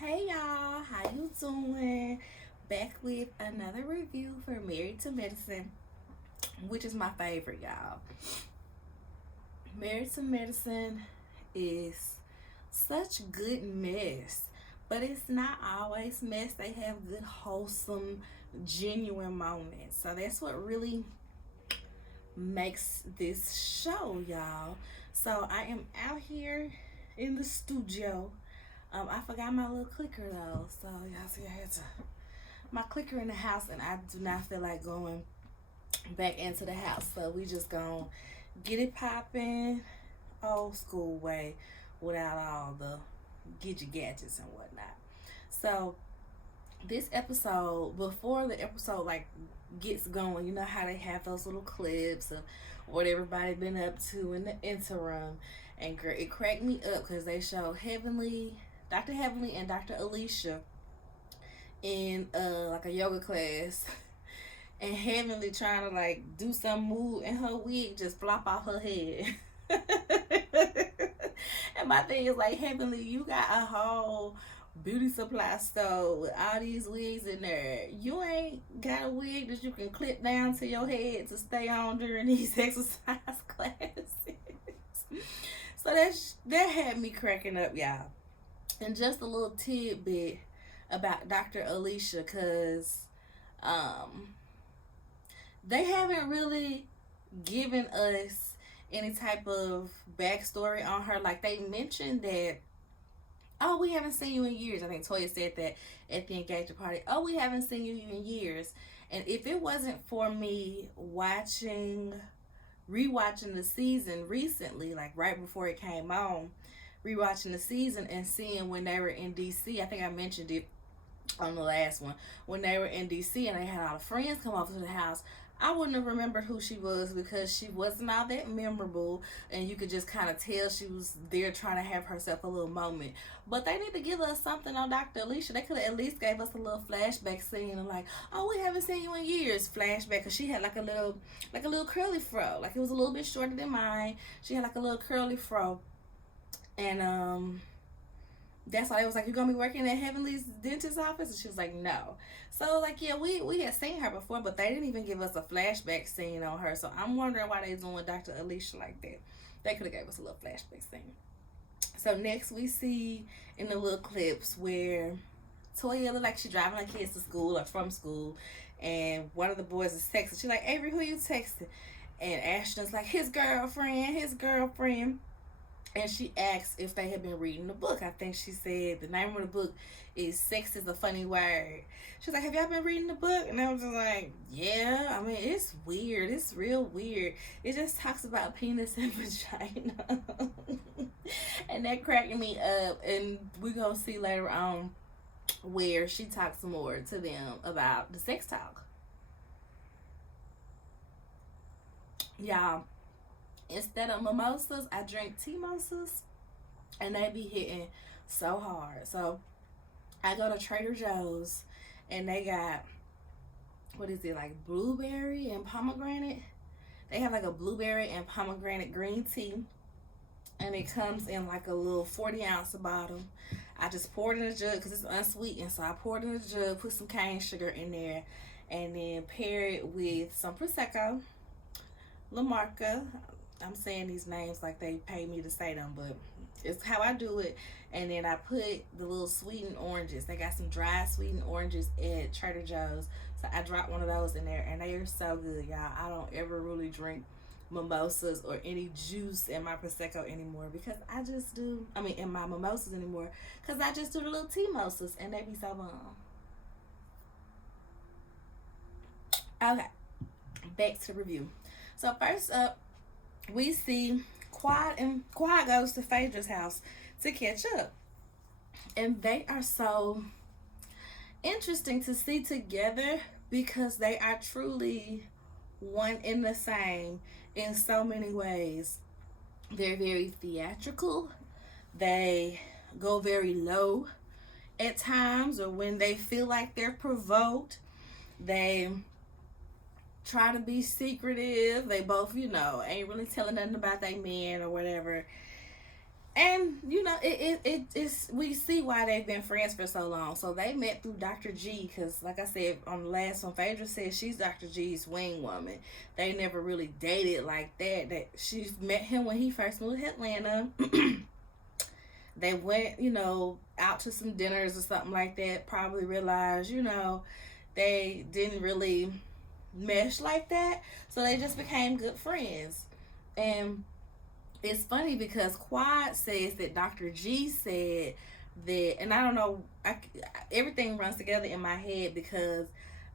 Hey y'all, how you doing? Back with another review for Married to Medicine, which is my favorite, y'all. Married to Medicine is such good mess, but it's not always mess. They have good, wholesome, genuine moments. So that's what really makes this show, y'all. So I am out here in the studio. I forgot my little clicker though, so y'all see I had to my clicker in the house, and I do not feel like going back into the house. So we just gonna get it popping, old school way, without all the get your gadgets and whatnot. So this episode, before the episode like gets going, you know how they have those little clips of what everybody been up to in the interim, and it cracked me up because they show Dr. Heavenly, and Dr. Alicia in like a yoga class, and Heavenly trying to like do some move, and her wig just flop off her head. And my thing is like, Heavenly, you got a whole beauty supply store with all these wigs in there. You ain't got a wig that you can clip down to your head to stay on during these exercise classes. So that had me cracking up, y'all. And just a little tidbit about Dr. Alicia, because um, they haven't really given us any type of backstory on her. Like, they mentioned that, oh, we haven't seen you in years. I think Toya said that at the engagement party. Oh, we haven't seen you in years. And if it wasn't for me rewatching the season recently, like right before it came on, rewatching the season and seeing when they were in DC, I think I mentioned it on the last one, when they were in DC and they had all the friends come over to the house. I wouldn't have remembered who she was because she wasn't all that memorable, and you could just kind of tell she was there trying to have herself a little moment. But they need to give us something on Dr. Alicia. They could have at least gave us a little flashback scene and like, oh, we haven't seen you in years, flashback, because she had like a little curly fro, like it was a little bit shorter than mine. She had like a little curly fro, and that's why they was like, "You gonna be working at Heavenly's dentist office?" And she was like, "No." So like, yeah, we had seen her before, but they didn't even give us a flashback scene on her. So I'm wondering why they doing Dr. Alicia like that. They could have gave us a little flashback scene. So next we see in the little clips where Toya look like she driving her kids to school or from school, and one of the boys is texting. She's like, "Avery, who you texting?" And Ashton's like, "His girlfriend, his girlfriend." And she asked if they had been reading the book. I think she said the name of the book is Sex is a Funny Word. She's like, "Have y'all been reading the book?" And I was just like, yeah. I mean, it's weird. It's real weird. It just talks about penis and vagina. And that cracked me up. And we're going to see later on where she talks more to them about the sex talk. Y'all, instead of mimosas, I drink mimosas, and they be hitting so hard. So I go to Trader Joe's, and they got, what is it, like blueberry and pomegranate? They have like a blueberry and pomegranate green tea, and it comes in like a little 40-ounce bottle. I just pour it in a jug because it's unsweetened, so I pour it in a jug, put some cane sugar in there, and then pair it with some Prosecco, La Marca. I'm saying these names like they pay me to say them, but it's how I do it. And then I put the little sweetened oranges. They got some dry sweetened oranges at Trader Joe's. So I dropped one of those in there, and they are so good, y'all. I don't ever really drink mimosas or any juice in my Prosecco anymore because I just do, I mean, in my mimosas anymore because I just do the little tea mimosas, and they be so bomb. Okay, back to the review. So first up, we see Quad goes to Phaedra's house to catch up. And they are so interesting to see together because they are truly one in the same in so many ways. They're very theatrical. They go very low at times, or when they feel like they're provoked. They try to be secretive. They both, ain't really telling nothing about their man or whatever. And it's we see why they've been friends for so long. So they met through Dr. G, because like I said on the last one, Phaedra said she's Dr. G's wing woman. They never really dated like that. That she met him when he first moved to Atlanta. They went, out to some dinners or something like that. Probably realized, they didn't really mesh like that. So they just became good friends. And it's funny because Quad says that Dr. G said that, and I don't know, everything runs together in my head because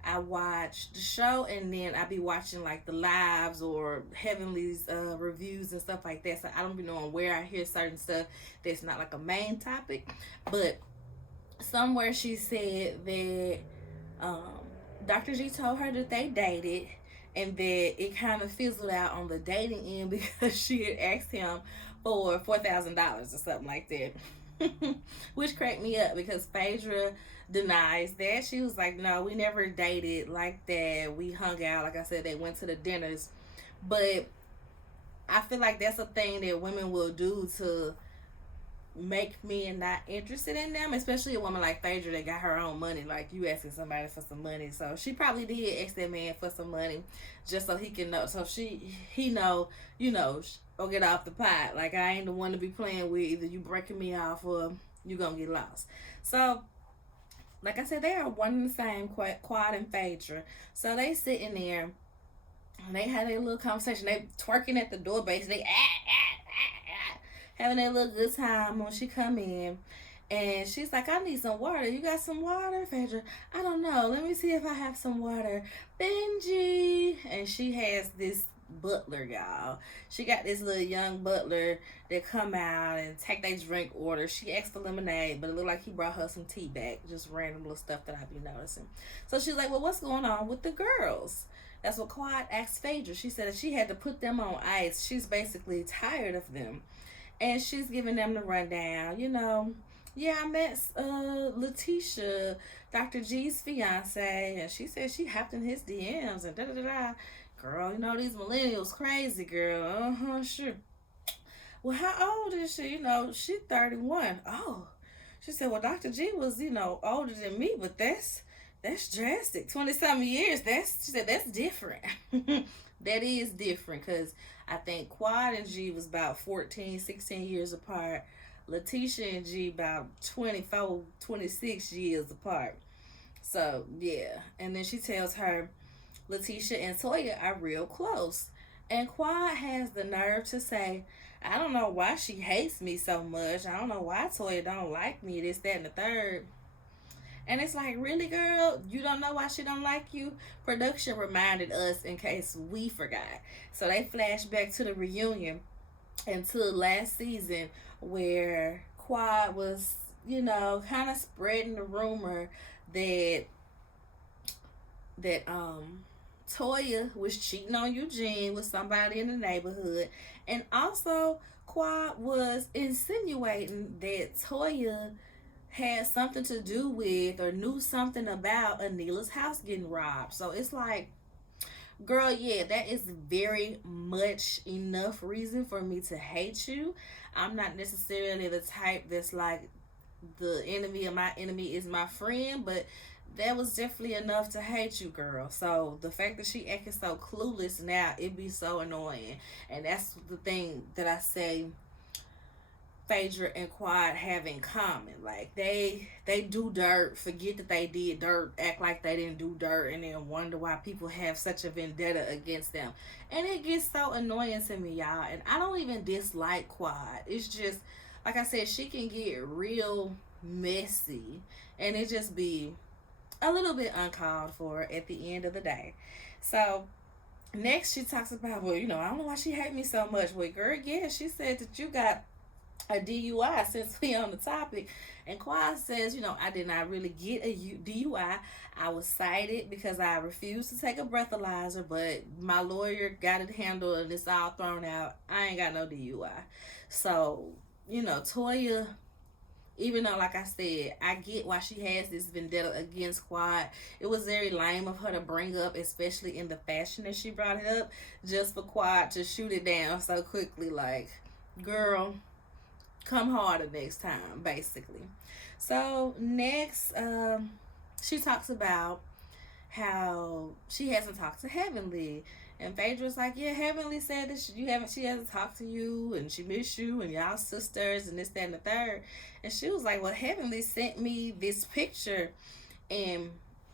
I watch the show and then I be watching like the lives or Heavenly's reviews and stuff like that. So I don't be knowing where I hear certain stuff that's not like a main topic. But somewhere she said that Dr. G told her that they dated and that it kind of fizzled out on the dating end because she had asked him for $4,000 or something like that. Which cracked me up because Phaedra denies that. She was like, no, we never dated like that. We hung out. Like I said, they went to the dinners. But I feel like that's a thing that women will do to make men not interested in them, especially a woman like Phaedra that got her own money. Like, you asking somebody for some money. So she probably did ask that man for some money just so he can know. So he know, or get off the pot. Like, I ain't the one to be playing with. Either you breaking me off or you gonna get lost. So like I said, they are one and the same, Quad and Phaedra. So they sitting there and they had a little conversation. They twerking at the door, basically having a little good time when she come in. And she's like, I need some water. You got some water, Phaedra? I don't know. Let me see if I have some water. Benji. And she has this butler, y'all. She got this little young butler that come out and take their drink order. She asked for lemonade, but it looked like he brought her some tea back. Just random little stuff that I be noticing. So she's like, well, what's going on with the girls? That's what Quad asked Phaedra. She said that she had to put them on ice. She's basically tired of them. And she's giving them the rundown. Yeah, I met Letitia, Dr. G's fiance, and she said she hopped in his DMs and da-da-da-da. Girl, these millennials crazy, girl. Sure. Well, how old is she? She's 31. Oh. She said, well, Dr. G was, older than me, but that's drastic. 20-something years. She said, that's different. That is different, because I think Quad and G was about 14, 16 years apart. Letitia and G about 24, 26 years apart. So, yeah. And then she tells her Letitia and Toya are real close. And Quad has the nerve to say, I don't know why she hates me so much. I don't know why Toya don't like me, this, that, and the third. And it's like, really, girl? You don't know why she don't like you? Production reminded us in case we forgot. So they flash back to the reunion and to last season where Quad was, kind of spreading the rumor that Toya was cheating on Eugene with somebody in the neighborhood. And also, Quad was insinuating that Toya had something to do with or knew something about Anila's house getting robbed. So it's like, girl, yeah, that is very much enough reason for me to hate you. I'm not necessarily the type that's like, the enemy of my enemy is my friend, but that was definitely enough to hate you, girl. So the fact that she acting so clueless now, it be so annoying. And that's the thing that I say Phaedra and Quad have in common. Like, they do dirt, forget that they did dirt, act like they didn't do dirt, and then wonder why people have such a vendetta against them. And it gets so annoying to me, y'all. And I don't even dislike Quad. It's just, like I said, she can get real messy, and it just be a little bit uncalled for at the end of the day. So next she talks about, well, I don't know why she hate me so much. Well, girl, yeah, she said that you got a DUI, since we on the topic. And Quad says, I did not really get a DUI. I was cited because I refused to take a breathalyzer, but my lawyer got it handled and it's all thrown out. I ain't got no DUI. So, Toya, even though, like I said, I get why she has this vendetta against Quad, it was very lame of her to bring up, especially in the fashion that she brought it up, just for Quad to shoot it down so quickly. Like, girl, come harder next time, basically. So next, she talks about how she hasn't talked to Heavenly. And Phaedra's like, yeah, Heavenly said that she hasn't talked to you, and she missed you, and y'all sisters, and this, that, and the third. And she was like, well, Heavenly sent me this picture, and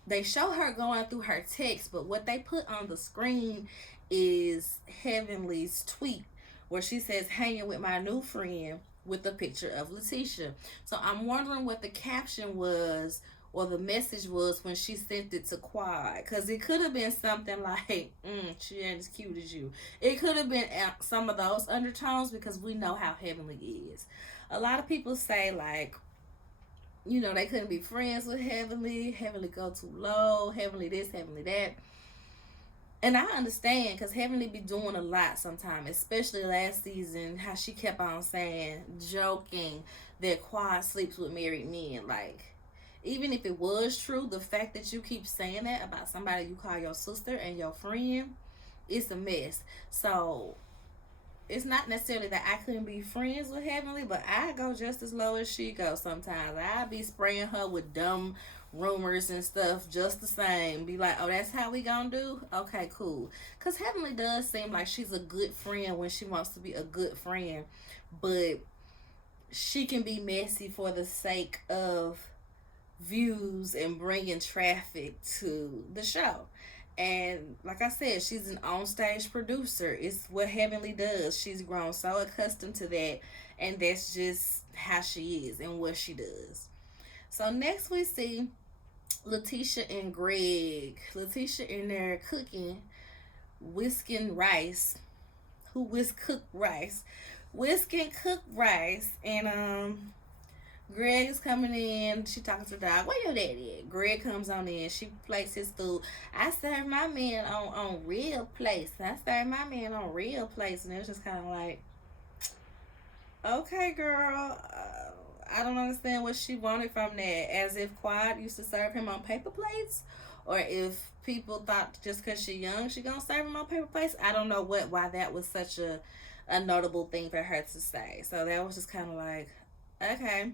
they show her going through her text, but what they put on the screen is Heavenly's tweet where she says, hanging with my new friend, with a picture of Letitia. So I'm wondering what the caption was or the message was when she sent it to Quad, because it could have been something like, she ain't as cute as you. It could have been some of those undertones, because we know how Heavenly is. A lot of people say, like, you know, they couldn't be friends with Heavenly. Heavenly go too low. Heavenly this, Heavenly that. And I understand, because Heavenly be doing a lot sometimes, especially last season, how she kept on saying, joking, that Quad sleeps with married men. Like, even if it was true, the fact that you keep saying that about somebody you call your sister and your friend, it's a mess. So it's not necessarily that I couldn't be friends with Heavenly, but I go just as low as she goes sometimes. I be spraying her with dumb rumors and stuff just the same. Be like, oh, that's how we gonna do? Okay, cool. Because Heavenly does seem like she's a good friend when she wants to be a good friend, but she can be messy for the sake of views and bringing traffic to the show. And like I said, she's an on-stage producer. It's what Heavenly does. She's grown so accustomed to that, and that's just how she is and what she does. So next we see Letitia and Greg. Letitia in there cooking, whisking rice. Who cook rice? Whisking cooked rice, and Greg is coming in. She talking to the dog. Where your daddy at? Greg comes on in. She plates his food. I serve my man on real plates. I serve my man on real plates. And it was just kind of like, okay, girl. I don't understand what she wanted from that. As if Quad used to serve him on paper plates, or if people thought just because she young, she gonna serve him on paper plates. I don't know why that was such a notable thing for her to say. So that was just kind of like, okay.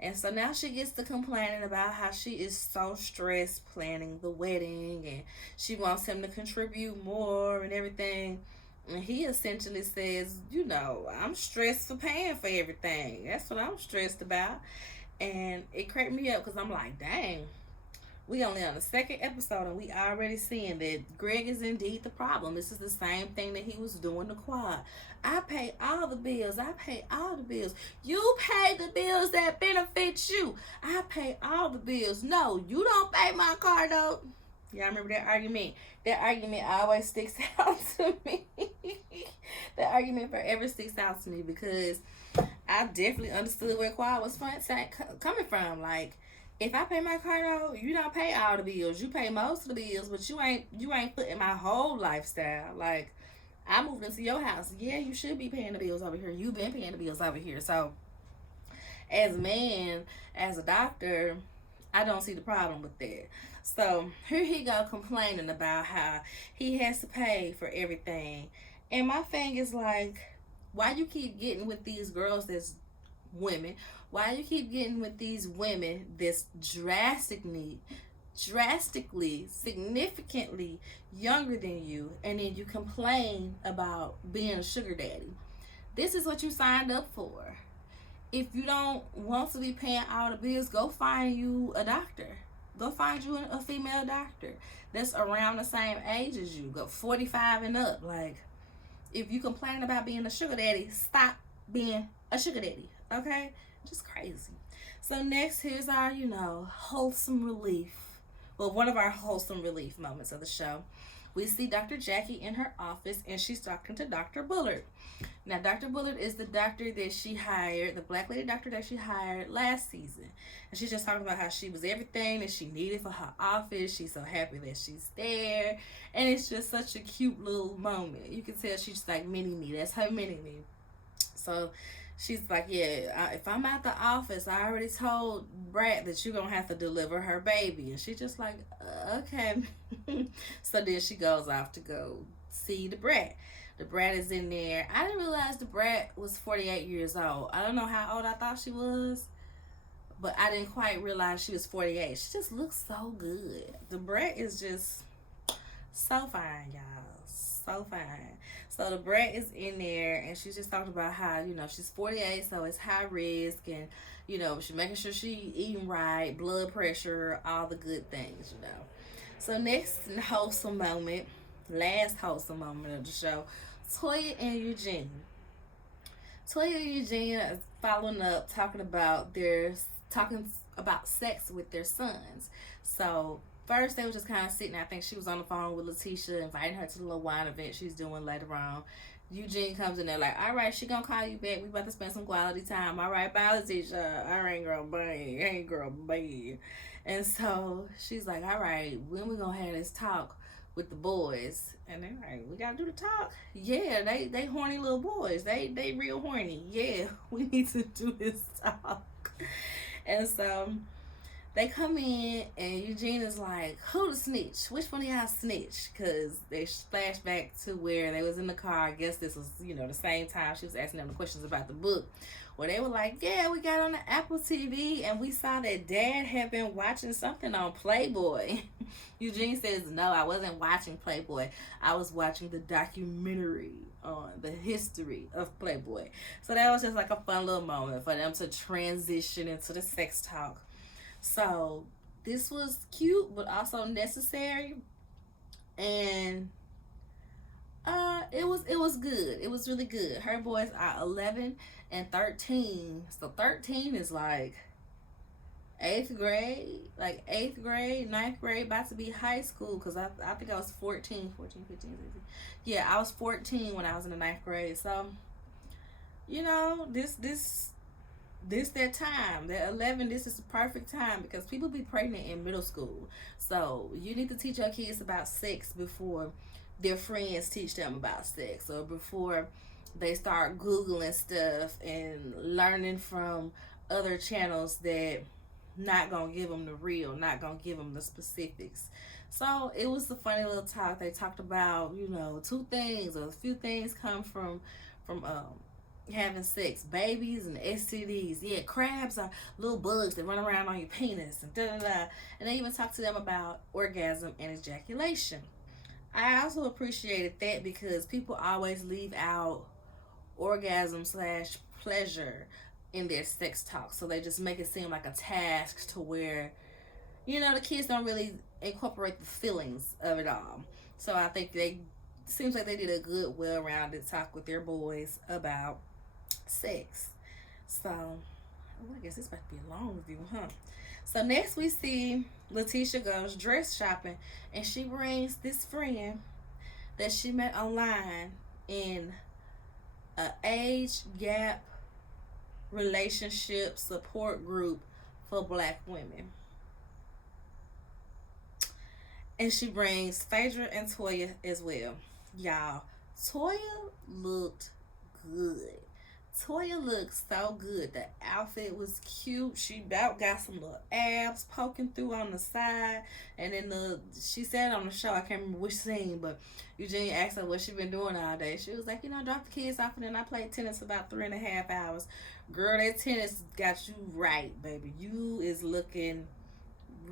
And so now she gets to complaining about how she is so stressed planning the wedding, and she wants him to contribute more and everything. And he essentially says, you know, I'm stressed for paying for everything. That's what I'm stressed about. And it cracked me up, because I'm like, dang, we only on the second episode and we already seeing that Greg is indeed the problem. This is the same thing that he was doing to Quad. I pay all the bills. I pay all the bills. You pay the bills that benefit you. I pay all the bills. No, you don't pay my car note. Y'all remember that argument? That argument always sticks out to me. That argument forever sticks out to me, because I definitely understood where Quad was coming from. Like, if I pay my car note, you don't pay all the bills. You pay most of the bills, but you ain't putting my whole lifestyle. Like, I moved into your house. Yeah, you should be paying the bills over here. You've been paying the bills over here. So, as a man, as a doctor, I don't see the problem with that. So, here he go complaining about how he has to pay for everything. And my thing is like, why you keep getting with these girls that's women? Why you keep getting with these women that's drastically, significantly younger than you, and then you complain about being a sugar daddy? This is what you signed up for. If you don't want to be paying all the bills, go find you a doctor. Go find you a female doctor that's around the same age as you. Go 45 and up. Like, if you complain about being a sugar daddy, stop being a sugar daddy. Okay? Just crazy. So next, here's our, wholesome relief. Well, one of our wholesome relief moments of the show. We see Dr. Jackie in her office, and she's talking to Dr. Bullard. Now, Dr. Bullard is the doctor that she hired, the black lady doctor that she hired last season. And she's just talking about how she was everything that she needed for her office. She's so happy that she's there. And it's just such a cute little moment. You can tell she's like mini-me. That's her mini-me. So she's like, yeah, if I'm at the office, I already told Brad that you're going to have to deliver her baby. And she's just like, okay. So then she goes off to go see the Brad. The brat is in there. I didn't realize the brat was 48 years old. I don't know how old I thought she was, but I didn't quite realize she was 48. She just looks so good. The brat is just so fine, y'all. So fine. So the brat is in there, and she's just talking about how, she's 48, so it's high risk, and, she's making sure she eating right, blood pressure, all the good things. So next wholesome moment, last wholesome moment of the show, Toya and Eugene. Toya and Eugene is following up, talking about sex with their sons. So first they were just kind of sitting. I think she was on the phone with Letitia, inviting her to the little wine event she's doing later on. Eugene comes in there like, all right, she gonna call you back. We about to spend some quality time. All right, bye, Letitia. All right, girl, bye. Hey, girl, bye. And so she's like, all right, when we gonna have this talk with the boys? And they're like, we gotta do the talk. Yeah, they horny little boys. They real horny. Yeah, we need to do this talk. And so they come in, and Eugene is like, who the snitch? Which one of y'all snitch? Because they flash back to where they was in the car. I guess this was, the same time she was asking them the questions about the book. Where they were like, yeah, we got on the Apple TV, and we saw that Dad had been watching something on Playboy. Eugene says, no, I wasn't watching Playboy. I was watching the documentary on the history of Playboy. So that was just like a fun little moment for them to transition into the sex talk. So this was cute, but also necessary, and it was good. It was really good. Her boys are 11 and 13. So 13 is like 8th grade, 9th grade, about to be high school. Because I think I was 14, 15, 16. Yeah, I was 14 when I was in the 9th grade. So, this that time. That 11, this is the perfect time because people be pregnant in middle school. So you need to teach your kids about sex before their friends teach them about sex, or before they start Googling stuff and learning from other channels that not gonna give them the real, not gonna give them the specifics. So it was a funny little talk. They talked about, 2 things, or a few things come from having sex: babies and STDs. Yeah, crabs are little bugs that run around on your penis, and da-da-da. And they even talked to them about orgasm and ejaculation. I also appreciated that because people always leave out orgasm / pleasure in their sex talk. So they just make it seem like a task to where, the kids don't really incorporate the feelings of it all. So I think seems like they did a good, well-rounded talk with their boys about sex. So I guess this might be a long review, huh? So next we see Letitia goes dress shopping, and she brings this friend that she met online in a age gap relationship support group for Black women. And she brings Phaedra and Toya as well. Y'all, Toya looked good. Toya looked so good. The outfit was cute. She about got some little abs poking through on the side. And then she said on the show, I can't remember which scene, but Eugene asked her what she been doing all day. She was like, drop the kids off, and then I played tennis about 3.5 hours. Girl, that tennis got you right, baby. You is looking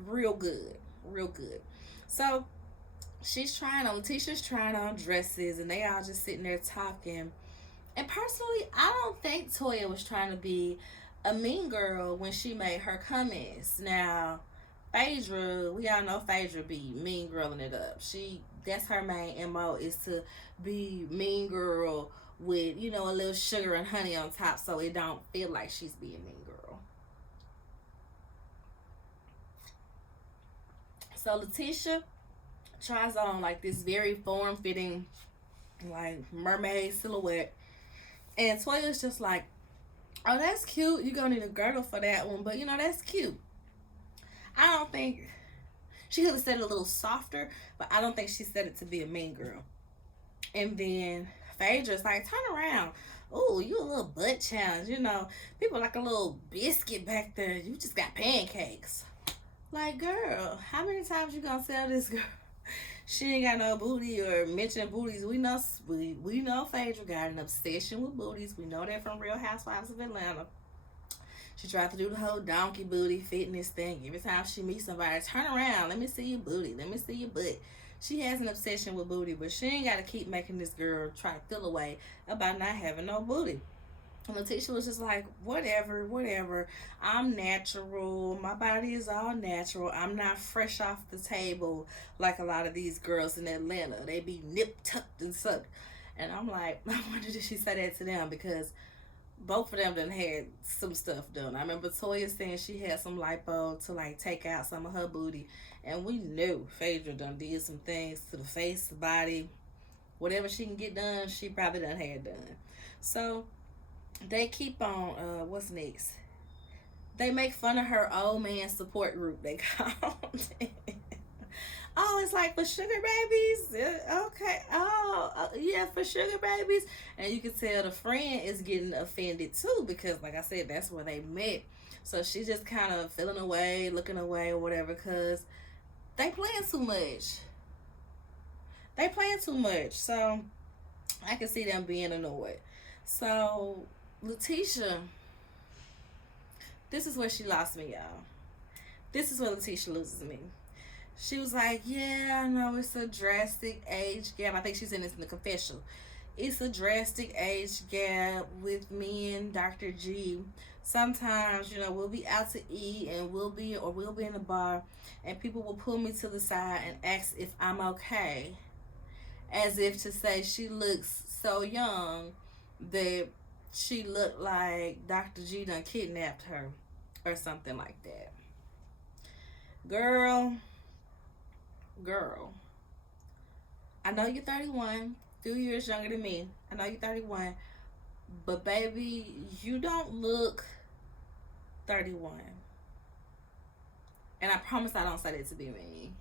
real good. Real good. So Letitia's trying on dresses, and they all just sitting there talking. And personally, I don't think Toya was trying to be a mean girl when she made her comments. Now, Phaedra, we all know Phaedra be mean girling it up. That's her main MO, is to be mean girl with, a little sugar and honey on top, so it don't feel like she's being mean girl. So Letitia tries on this very form-fitting mermaid silhouette, and Toya's just like, oh, that's cute. You're gonna need a girdle for that one, but that's cute. I don't think she could have said it a little softer, but I don't think she said it to be a mean girl. And then Phaedra's like, turn around. Oh, you a little butt challenge. People like a little biscuit back there. You just got pancakes. Like, girl, how many times you gonna sell this girl? she ain't got no booty or mention booties. We know Phaedra got an obsession with booties. We know that from Real Housewives of Atlanta. She tried to do the whole donkey booty fitness thing. Every time she meets somebody, turn around, let me see your booty, let me see your butt. She has an obsession with booty, but she ain't got to keep making this girl try to feel away about not having no booty. And Letitia was just like, whatever, whatever. I'm natural. My body is all natural. I'm not fresh off the table like a lot of these girls in Atlanta. They be nipped, tucked, and sucked. And I'm like, I wonder did she say that to them, because both of them done had some stuff done. I remember Toya saying she had some lipo to like take out some of her booty, and we knew Phaedra done did some things to the face, the body, whatever she can get done, she probably done had done. So they keep on. What's next? They make fun of her old man support group. They call it. Oh, it's like for sugar babies. Okay. Oh, yeah, for sugar babies. And you can tell the friend is getting offended too, because, like I said, that's where they met. So she's just kind of feeling away, looking away, or whatever, because they playing too much. They playing too much. So I can see them being annoyed. So Letitia, this is where she lost me, y'all. This is where Letitia loses me. She was like, yeah, I know it's a drastic age gap. I think she's in this in the confessional. It's a drastic age gap with me and Dr. G. Sometimes, we'll be out to eat and we'll be in a bar, and people will pull me to the side and ask if I'm okay. As if to say she looks so young that she looked like Dr. G done kidnapped her or something like that. Girl, I know you're 31, few years younger than me. I know you're 31, but baby, you don't look 31. And I promise I don't say that to be mean.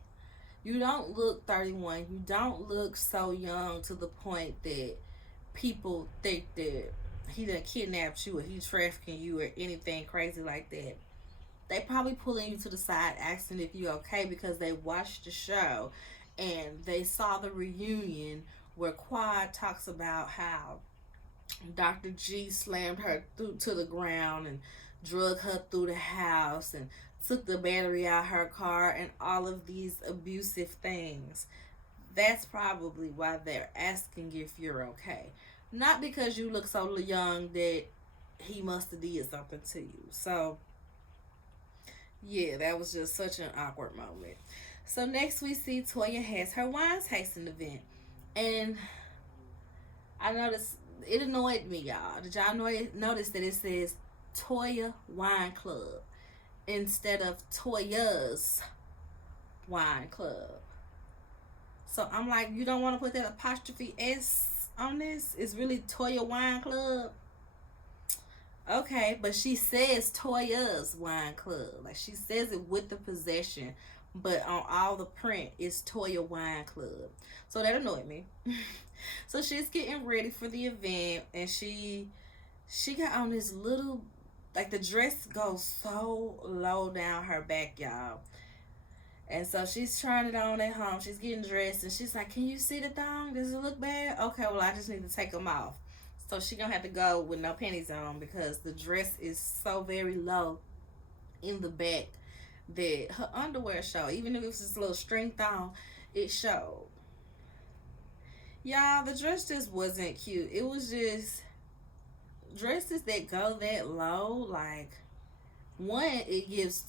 You don't look 31. You don't look so young to the point that people think that he done kidnapped you or he trafficking you or anything crazy like that. They probably pulling you to the side asking if you okay, because they watched the show and they saw the reunion where Quad talks about how Dr. G slammed her through to the ground and drug her through the house and took the battery out her car and all of these abusive things. That's probably why they're asking if you're okay. Not because you look so young that he must have did something to you. So yeah, that was just such an awkward moment. So next we see Toya has her wine tasting event. And I noticed, it annoyed me, y'all. Did y'all notice that it says Toya Wine Club instead of Toya's Wine Club? So I'm like, you don't want to put that apostrophe S on this? It's really Toya Wine Club? Okay, but she says Toya's Wine Club. Like, she says it with the possession, but on all the print, it's Toya Wine Club. So that annoyed me. So she's getting ready for the event, and she got on this little, like, the dress goes so low down her back, y'all. And so she's trying it on at home. She's getting dressed, and she's like, can you see the thong? Does it look bad? Okay, well, I just need to take them off. So she gonna have to go with no panties on, because the dress is so very low in the back that her underwear show. Even if it was just a little string thong, it showed. Y'all, the dress just wasn't cute. It was just dresses that go that low. Like, one, it gives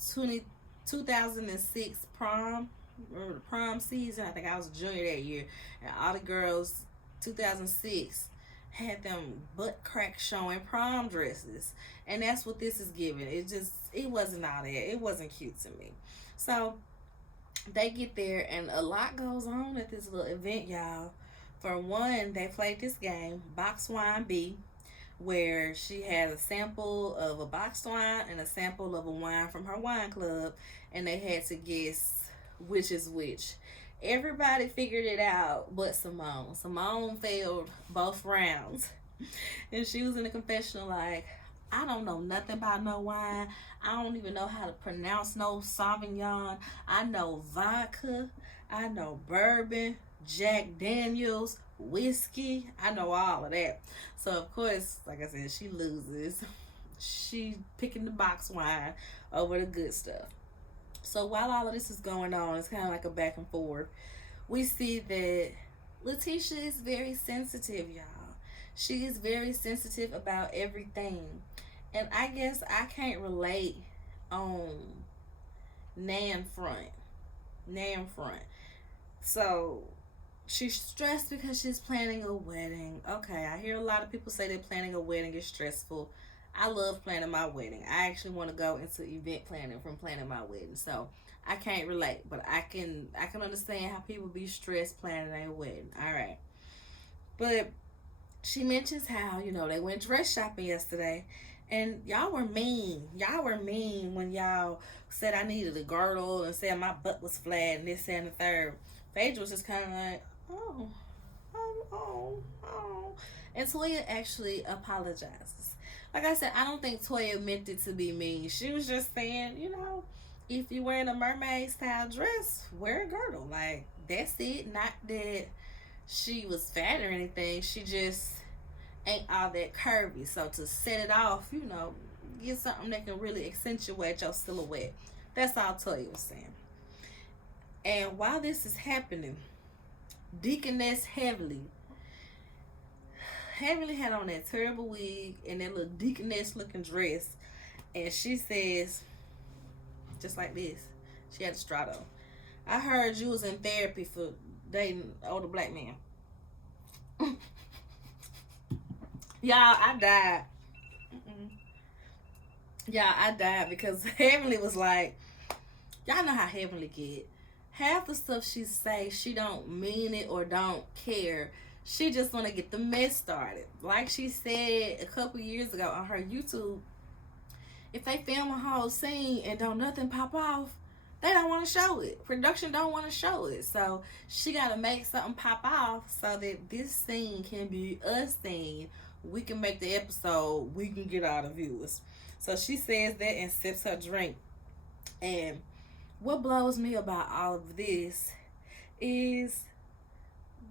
2006 prom, or the prom season. I think I was a junior that year, and all the girls 2006 had them butt cracks showing prom dresses, and that's what this is giving. It wasn't all that. It wasn't cute to me. So they get there, and a lot goes on at this little event, y'all. For one, they played this game, Box Wine B, where she had a sample of a boxed wine and a sample of a wine from her wine club, and they had to guess which is which. Everybody figured it out but Simone. Simone failed both rounds. And she was in the confessional like, I don't know nothing about no wine. I don't even know how to pronounce no Sauvignon. I know vodka. I know bourbon, Jack Daniels, whiskey. I know all of that. So of course, like I said, she loses. She picking the box wine over the good stuff. So while all of this is going on, it's kind of like a back and forth. We see that Letitia is very sensitive, y'all. She is very sensitive about everything. And I guess I can't relate on Nan front. Nan front. So she's stressed because she's planning a wedding. Okay, I hear a lot of people say that planning a wedding is stressful. I love planning my wedding. I actually want to go into event planning from planning my wedding. So I can't relate, but I can understand how people be stressed planning a wedding. All right. But she mentions how, they went dress shopping yesterday. And y'all were mean. Y'all were mean when y'all said I needed a girdle and said my butt was flat and this and the third. Phaedra was just kind of like, oh, oh. And Toya actually apologizes. Like I said, I don't think Toya meant it to be mean. She was just saying, if you're wearing a mermaid style dress, wear a girdle. Like, that's it. Not that she was fat or anything. She just ain't all that curvy. So to set it off, get something that can really accentuate your silhouette. That's all Toya was saying. And while this is happening, Deaconess Heavenly had on that terrible wig and that little deaconess looking dress. And she says, just like this, she had a strato. I heard you was in therapy for dating older black men. Y'all, I died. Y'all, I died because Heavenly was like, y'all know how Heavenly get. Half the stuff she say, she don't mean it or don't care. She just want to get the mess started. Like she said a couple years ago on her YouTube, if they film a whole scene and don't nothing pop off, they don't want to show it. Production don't want to show it. So she got to make something pop off so that this scene can be a scene. We can make the episode. We can get all the viewers. So she says that and sips her drink. And what blows me about all of this is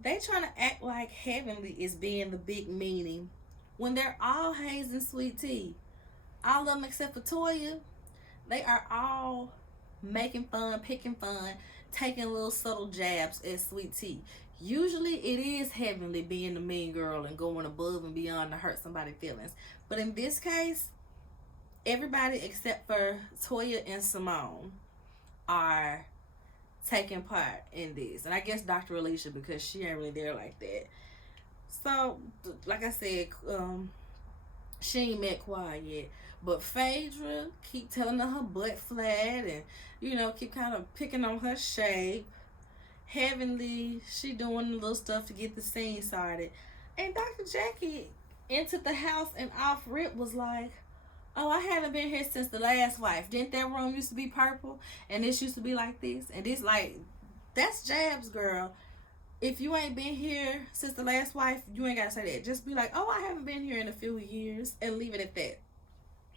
they trying to act like Heavenly is being the big meanie when they're all Hayes and Sweet Tea. All of them except for Toya, they are all making fun, picking fun, taking little subtle jabs at Sweet Tea. Usually it is Heavenly being the mean girl and going above and beyond to hurt somebody's feelings. But in this case, everybody except for Toya and Simone are taking part in this. And I guess Dr. Alicia, because she ain't really there like that. So, like I said, she ain't met Quad yet. But Phaedra keep telling her butt flat and, keep kind of picking on her shape. Heavenly, she doing the little stuff to get the scene started. And Dr. Jackie entered the house and off rip was like, oh, I haven't been here since the last wife. Didn't that room used to be purple? And this used to be like this? And this that's jabs, girl. If you ain't been here since the last wife, you ain't got to say that. Just be like, oh, I haven't been here in a few years and leave it at that.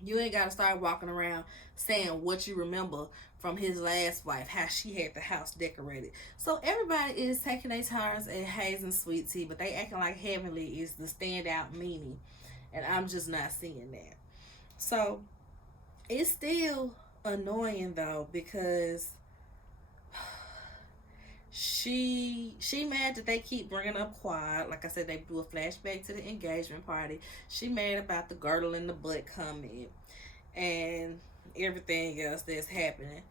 You ain't got to start walking around saying what you remember from his last wife, how she had the house decorated. So everybody is taking their turns at Hayes and Sweet Tea, but they acting like Heavenly is the standout meanie. And I'm just not seeing that. So it's still annoying though because she mad that they keep bringing up Quad. Like I said, they do a flashback to the engagement party. She mad about the girdle and the butt comment and everything else that's happening.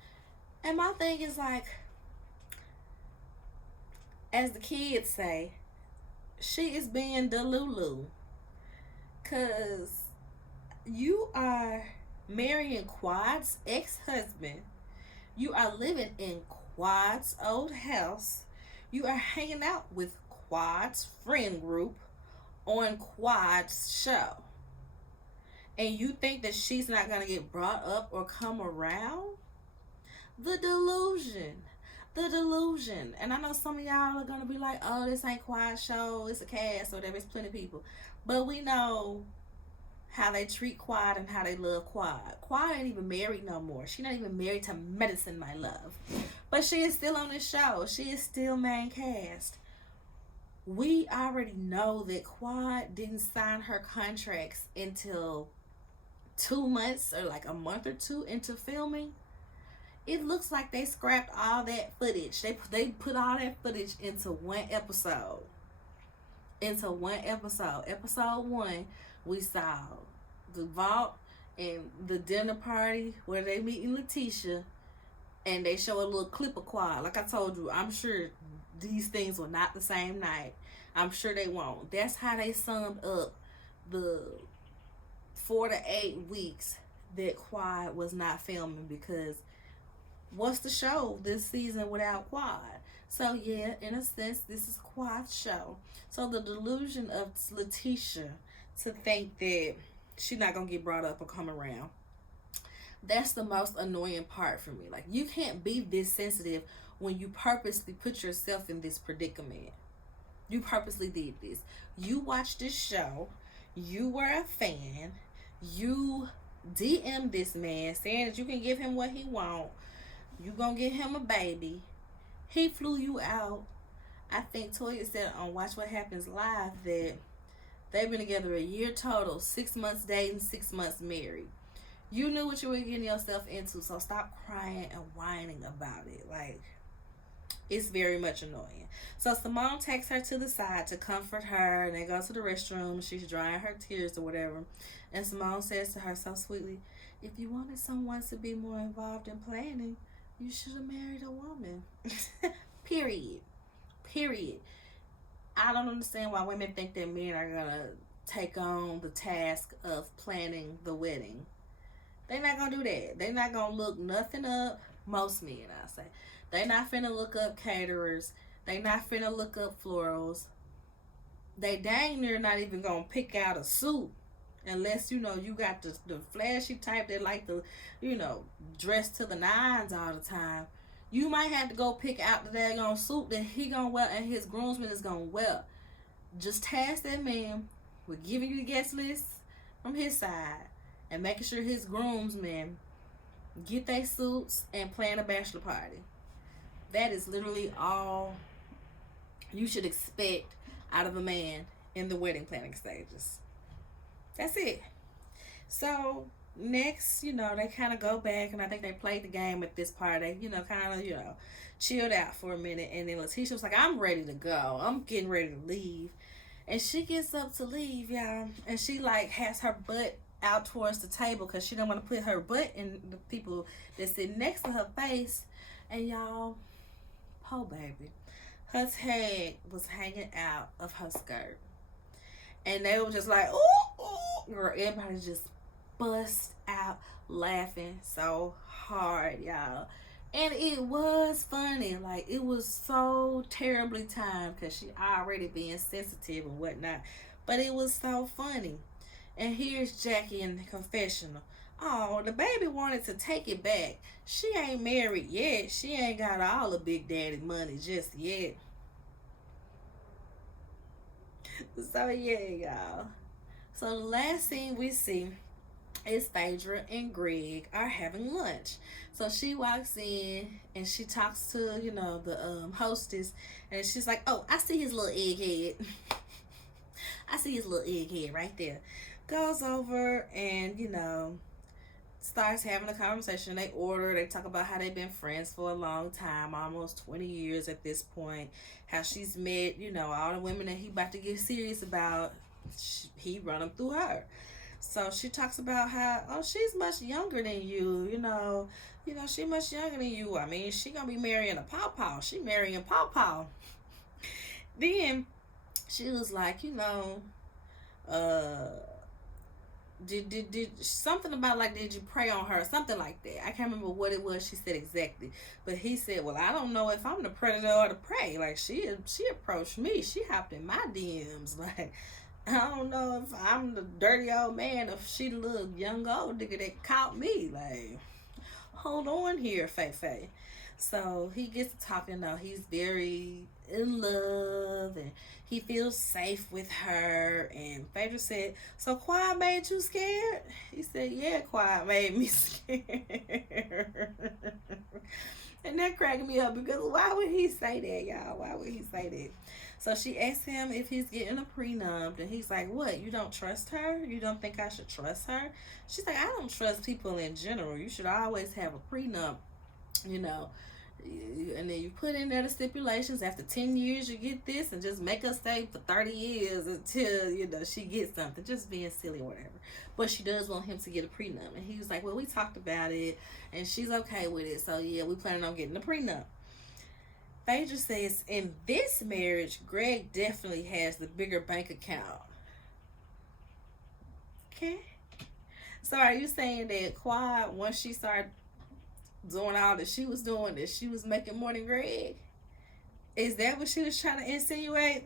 And my thing is like, as the kids say, she is being Delulu. Cause you are marrying Quad's ex-husband. You are living in Quad's old house. You are hanging out with Quad's friend group on Quad's show. And you think that she's not going to get brought up or come around? The delusion. The delusion. And I know some of y'all are going to be like, oh, this ain't Quad's show. It's a cast or whatever. It's plenty of people. But we know how they treat Quad and how they love Quad. Quad ain't even married no more. She not even married to Medicine, my love. But she is still on this show. She is still main cast. We already know that Quad didn't sign her contracts until 2 months or like a month or two into filming. It looks like they scrapped all that footage. They put all that footage into one episode. Episode 1, we saw the vault and the dinner party where they meeting Letitia, and they show a little clip of Quad. Like I told you, I'm sure these things were not the same night. I'm sure they won't. That's how they summed up the 4 to 8 weeks that Quad was not filming, because what's the show this season without Quad? So yeah, in a sense, this is Quad's show. So the delusion of Letitia to think that she's not gonna get brought up or come around, that's the most annoying part for me. Like, you can't be this sensitive when you purposely put yourself in this predicament. You purposely did this. You watched this show. You were a fan. You DM this man saying that you can give him what he want. You gonna get him a baby. He flew you out. I think Toya said on Watch What Happens Live that they've been together a year total, 6 months dating, 6 months married. You knew what you were getting yourself into, so stop crying and whining about it. Like, it's very much annoying. So Simone takes her to the side to comfort her, and they go to the restroom. She's drying her tears or whatever. And Simone says to her so sweetly, if you wanted someone to be more involved in planning, you should have married a woman. Period. I don't understand why women think that men are going to take on the task of planning the wedding. They're not going to do that. They're not going to look nothing up. Most men, I say. They not finna look up caterers. They not finna look up florals. They dang near not even gonna pick out a suit unless, you got the flashy type that like to, dress to the nines all the time. You might have to go pick out the daggone suit that he gonna wear and his groomsman is gonna wear. Just task that man with giving you the guest list from his side and making sure his groomsmen get their suits and plan a bachelor party. That is literally all you should expect out of a man in the wedding planning stages. That's it. So next, they kind of go back, and I think they played the game at this part. They, chilled out for a minute, and then Letitia was like, I'm ready to go. I'm getting ready to leave. And she gets up to leave, y'all, and she has her butt out towards the table because she don't want to put her butt in the people that sit next to her face. And y'all, poor baby, her tag was hanging out of her skirt, and they were just like, ooh, girl, everybody just bust out laughing so hard, y'all. And it was funny. Like, it was so terribly timed because she already being sensitive and whatnot, but it was so funny. And here's Jackie in the confessional. Oh, the baby wanted to take it back. She ain't married yet. She ain't got all the big daddy money just yet. So yeah, y'all. So the last scene we see is Phaedra and Greg are having lunch. So she walks in and she talks to, the hostess, and she's like, oh, I see his little egghead. I see his little egghead right there. Goes over and, starts having a conversation. They talk about how they've been friends for a long time, almost 20 years at this point. How she's met, all the women that he about to get serious about, he run them through her. So she talks about how, she's much younger than you, she much younger than you. I mean, she gonna be marrying a pawpaw. She marrying pawpaw. Then she was like, did something about did you pray on her, something like that. I can't remember what it was she said exactly, but he said, well, I don't know if I'm the predator or the prey. Like, she approached me, she hopped in my DMs. Like, I don't know if I'm the dirty old man, if she the little young old nigga that caught me. Like, hold on here, Faye Faye. So he gets to talking though. He's very in love and he feels safe with her. And Phaedra said, "So Quiet made you scared?" He said, "Yeah, Quiet made me scared." And that cracked me up because why would he say that, y'all? Why would he say that? So she asked him if he's getting a prenup, and he's like, "What? You don't trust her? You don't think I should trust her?" She's like, "I don't trust people in general. You should always have a prenup, you know." And then you put in there the stipulations. After 10 years, you get this, and just make us stay for 30 years until, she gets something. Just being silly or whatever. But she does want him to get a prenup. And he was like, "Well, we talked about it, and she's okay with it. So, yeah, we planning on getting a prenup." Phaedra says, in this marriage, Greg definitely has the bigger bank account. Okay. So are you saying that Quad, once she started doing all that she was doing, that she was making more than Greg? Is that what she was trying to insinuate?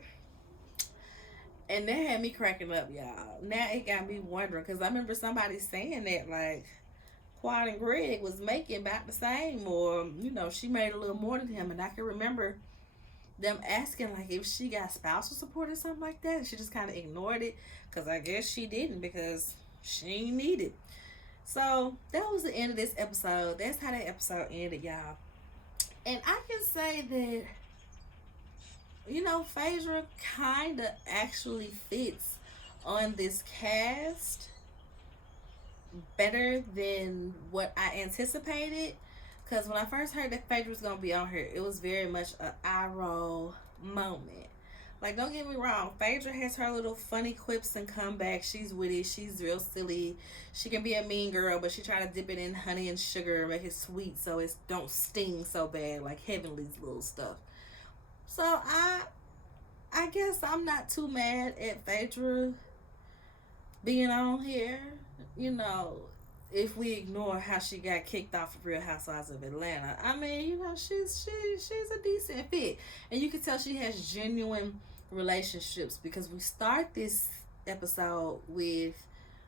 And that had me cracking up, y'all. Now it got me wondering, because I remember somebody saying that, like, Quad and Greg was making about the same, or, she made a little more than him. And I can remember them asking, like, if she got spousal support or something like that. And she just kind of ignored it, because I guess she didn't, because she ain't need it. So that was the end of this episode. That's how that episode ended, y'all. And I can say that, Phaedra kind of actually fits on this cast better than what I anticipated. Because when I first heard that Phaedra was going to be on here, it was very much an eye roll moment. Like, don't get me wrong, Phaedra has her little funny quips and comebacks. She's witty. She's real silly. She can be a mean girl, but she try to dip it in honey and sugar, make it sweet so it don't sting so bad, like Heavenly's little stuff. So I guess I'm not too mad at Phaedra being on here. If we ignore how she got kicked off of Real Housewives of Atlanta, I mean, she's a decent fit, and you can tell she has genuine relationships, because we start this episode with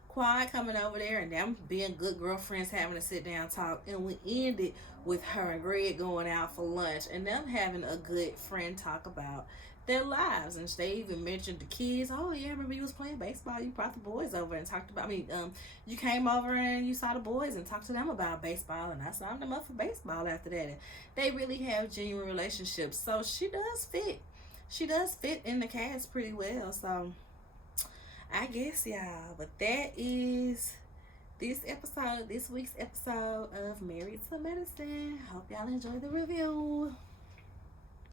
Quad coming over there and them being good girlfriends, having a sit down talk, and we end it with her and Greg going out for lunch and them having a good friend talk about their lives. And they even mentioned the kids. "Oh yeah, I remember you was playing baseball, you brought the boys over and talked about you came over and you saw the boys and talked to them about baseball, and I signed them up for baseball after that." And they really have genuine relationships. So she does fit in the cast pretty well. So I guess, y'all, but that is this week's episode of Married to Medicine. Hope y'all enjoy the review.